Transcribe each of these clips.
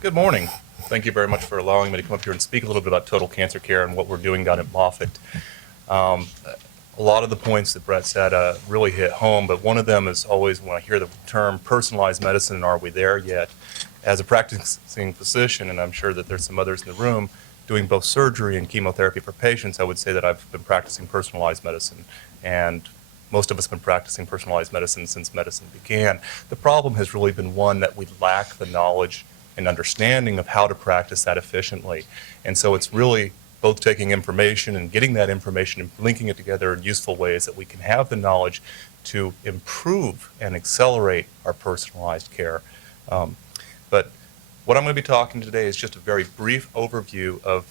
Good morning. Thank you very much for allowing me to come up here and speak a little bit about total cancer care and what we're doing down at Moffitt. A lot of the points that Brett said really hit home, but one of them is always when I hear the term personalized medicine and are we there yet? As a practicing physician, and I'm sure that there's some others in the room, doing both surgery and chemotherapy for patients, I would say that I've been practicing personalized medicine, and most of us have been practicing personalized medicine since medicine began. The problem has really been one that we lack the knowledge and understanding of how to practice that efficiently. And so it's really both taking information and getting that information and linking it together in useful ways that we can have the knowledge to improve and accelerate our personalized care. But what I'm going to be talking today is just a very brief overview of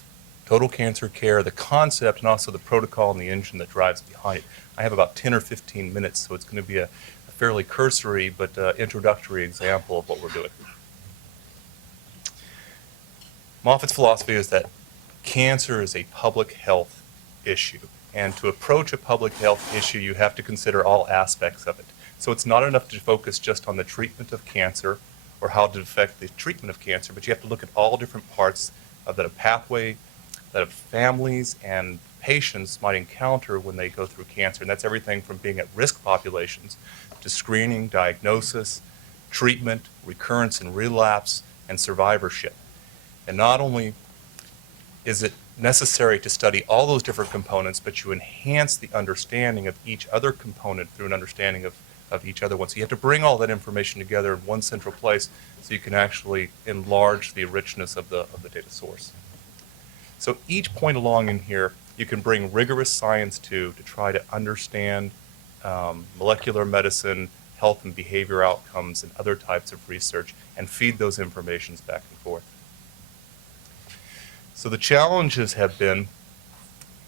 total cancer care, the concept, and also the protocol and the engine that drives behind it. I have about 10 or 15 minutes, so it's going to be a fairly cursory but introductory example of what we're doing. Moffitt's philosophy is that cancer is a public health issue, and to approach a public health issue, you have to consider all aspects of it. So it's not enough to focus just on the treatment of cancer or how to affect the treatment of cancer, but you have to look at all different parts of that pathway that families and patients might encounter when they go through cancer. And that's everything from being at risk populations to screening, diagnosis, treatment, recurrence and relapse, and survivorship. And not only is it necessary to study all those different components, but you enhance the understanding of each other component through an understanding of each other one. So you have to bring all that information together in one central place so you can actually enlarge the richness of the data source. So each point along in here, you can bring rigorous science to try to understand molecular medicine, health and behavior outcomes, and other types of research, and feed those informations back and forth. So the challenges have been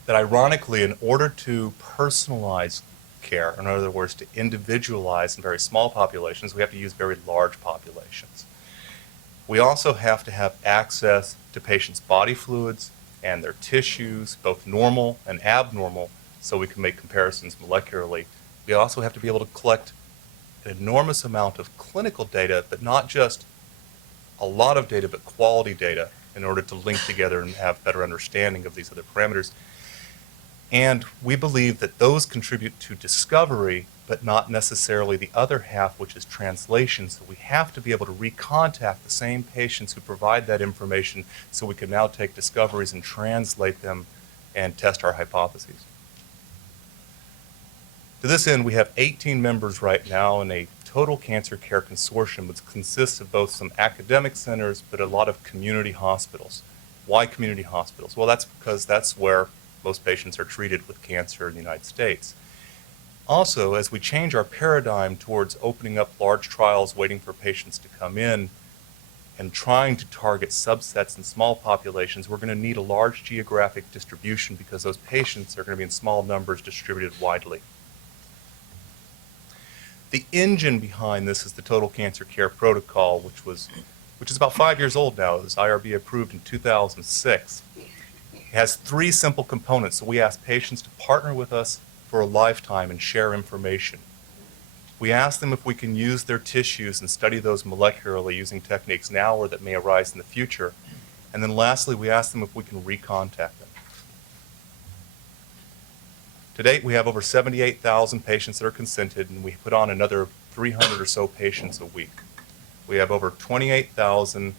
that, ironically, in order to personalize care, in other words, to individualize in very small populations, we have to use very large populations. We also have to have access to patients' body fluids and their tissues, both normal and abnormal, so we can make comparisons molecularly. We also have to be able to collect an enormous amount of clinical data, but not just a lot of data, but quality data, in order to link together and have better understanding of these other parameters. And we believe that those contribute to discovery, but not necessarily the other half, which is translation. So we have to be able to recontact the same patients who provide that information so we can now take discoveries and translate them and test our hypotheses. To this end, we have 18 members right now in a total cancer care consortium, which consists of both some academic centers but a lot of community hospitals. Why community hospitals? Well, that's because that's where most patients are treated with cancer in the United States. Also, as we change our paradigm towards opening up large trials, waiting for patients to come in, and trying to target subsets and small populations, we're going to need a large geographic distribution because those patients are going to be in small numbers distributed widely. The engine behind this is the Total Cancer Care Protocol, which is about 5 years old now. It was IRB approved in 2006. It has 3 simple components. So we ask patients to partner with us for a lifetime and share information. We ask them if we can use their tissues and study those molecularly using techniques now or that may arise in the future. And then lastly, we ask them if we can recontact them. To date, we have over 78,000 patients that are consented, and we put on another 300 or so patients a week. We have over 28,000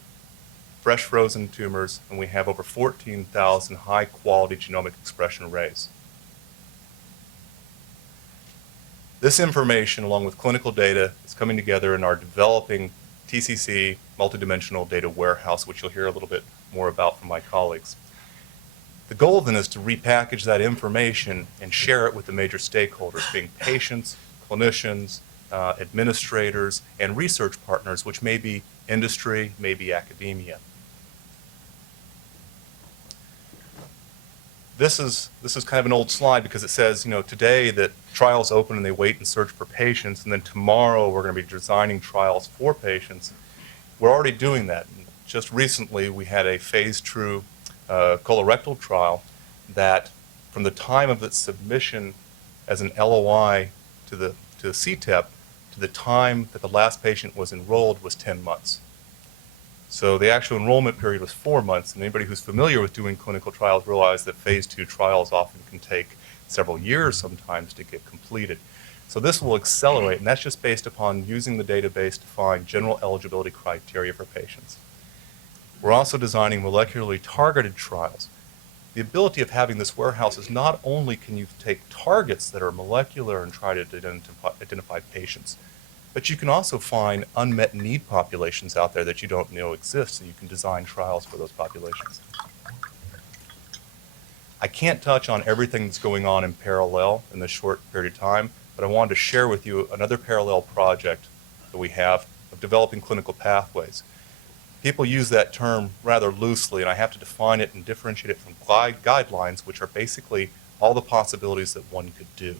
fresh frozen tumors, and we have over 14,000 high-quality genomic expression arrays. This information, along with clinical data, is coming together in our developing TCC multidimensional data warehouse, which you'll hear a little bit more about from my colleagues. The goal then is to repackage that information and share it with the major stakeholders, being patients, clinicians, administrators, and research partners, which may be industry, may be academia. This is kind of an old slide because it says, today that trials open and they wait and search for patients, and then tomorrow we're going to be designing trials for patients. We're already doing that. Just recently we had a phase 2 colorectal trial that, from the time of its submission as an LOI to the CTEP to the time that the last patient was enrolled, was 10 months. So the actual enrollment period was 4 months, and anybody who's familiar with doing clinical trials realize that phase 2 trials often can take several years sometimes to get completed. So this will accelerate, and that's just based upon using the database to find general eligibility criteria for patients. We're also designing molecularly targeted trials. The ability of having this warehouse is not only can you take targets that are molecular and try to identify patients, but you can also find unmet need populations out there that you don't know exist, so you can design trials for those populations. I can't touch on everything that's going on in parallel in this short period of time, but I wanted to share with you another parallel project that we have of developing clinical pathways. People use that term rather loosely, and I have to define it and differentiate it from guidelines, which are basically all the possibilities that one could do.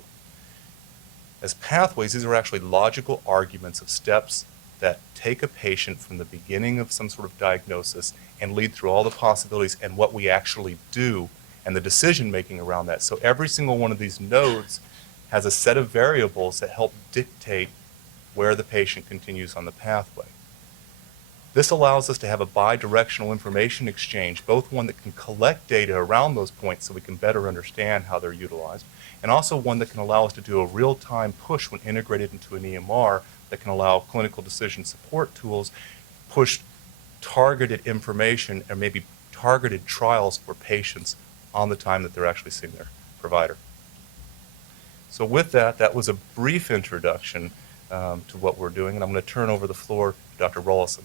As pathways, these are actually logical arguments of steps that take a patient from the beginning of some sort of diagnosis and lead through all the possibilities and what we actually do and the decision making around that. So every single one of these nodes has a set of variables that help dictate where the patient continues on the pathway. This allows us to have a bi-directional information exchange, both one that can collect data around those points so we can better understand how they're utilized, and also one that can allow us to do a real-time push when integrated into an EMR that can allow clinical decision support tools push targeted information and maybe targeted trials for patients on the time that they're actually seeing their provider. So with that, that was a brief introduction to what we're doing, and I'm going to turn over the floor to Dr. Rollison.